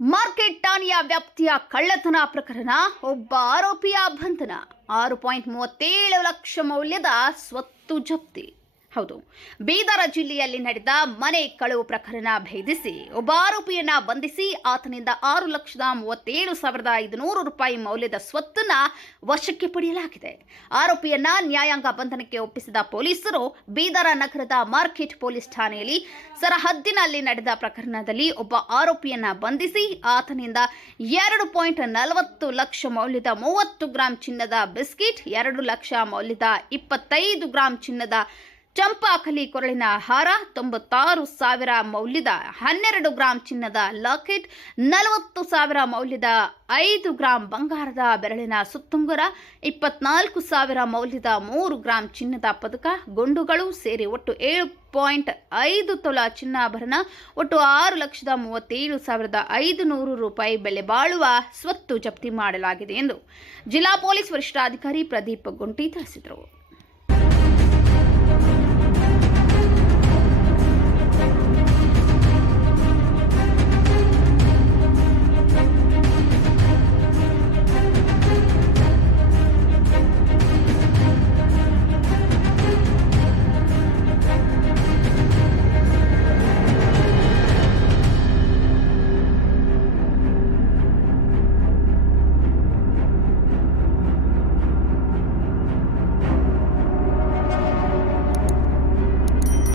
Market ಠಾಣೆಯ ವ್ಯಾಪ್ತಿಯ ಕಳ್ಳತನ ಪ್ರಕರಣ, ಒಬ್ಬ ಆರೋಪಿಯ ಬಂಧನ, 6.37 ಲಕ್ಷ ಮೌಲ್ಯದ ಸ್ವತ್ತು ಜಪ್ತಿ. ಹೌದು, ಬೀದರ ಜಿಲ್ಲೆಯಲ್ಲಿ ನಡೆದ ಮನೆ ಕಳವು ಪ್ರಕರಣ ಭೇದಿಸಿ ಒಬ್ಬ ಆರೋಪಿಯನ್ನ ಬಂಧಿಸಿ ಆತನಿಂದ 6,37,500 ರೂಪಾಯಿ ಮೌಲ್ಯದ ಸ್ವತ್ತನ್ನ ವಶಕ್ಕೆ ಪಡೆಯಲಾಗಿದೆ. ಆರೋಪಿಯನ್ನ ನ್ಯಾಯಾಂಗ ಬಂಧನಕ್ಕೆ ಒಪ್ಪಿಸಿದ ಪೊಲೀಸರು ಬೀದರ ನಗರದ ಮಾರ್ಕೆಟ್ ಪೊಲೀಸ್ ಠಾಣೆಯಲ್ಲಿ ಸರಹದ್ದಿನಲ್ಲಿ ನಡೆದ ಪ್ರಕರಣದಲ್ಲಿ ಒಬ್ಬ ಆರೋಪಿಯನ್ನ ಬಂಧಿಸಿ ಆತನಿಂದ 2.40 ಲಕ್ಷ ಮೌಲ್ಯದ 30 ಗ್ರಾಂ ಚಿನ್ನದ ಬಿಸ್ಕಿಟ್, 2 ಲಕ್ಷ ಮೌಲ್ಯದ 25 ಗ್ರಾಂ ಚಿನ್ನದ ಚಂಪಾಕಲಿ ಕೊರಳಿನ ಹಾರ, 96,000 ಮೌಲ್ಯದ 12 ಗ್ರಾಂ ಚಿನ್ನದ ಲಾಕೆಟ್, 40,000 ಮೌಲ್ಯದ 5 ಗ್ರಾಂ ಬಂಗಾರದ ಬೆರಳಿನ ಸುತ್ತುಂಗರ, 24,000 ಮೌಲ್ಯದ 3 ಗ್ರಾಂ ಚಿನ್ನದ ಪದಕ, ಗುಂಡುಗಳು ಸೇರಿ ಒಟ್ಟು 7.5 ತೊಲ ಚಿನ್ನಾಭರಣ, ಒಟ್ಟು 6,37,500 ರೂಪಾಯಿ ಬೆಲೆ ಬಾಳುವ ಸ್ವತ್ತು ಜಪ್ತಿ ಮಾಡಲಾಗಿದೆ ಎಂದು ಜಿಲ್ಲಾ ಪೊಲೀಸ್ ವರಿಷ್ಠಾಧಿಕಾರಿ ಪ್ರದೀಪ್ ಗುಂಟಿ ತಿಳಿಸಿದರು.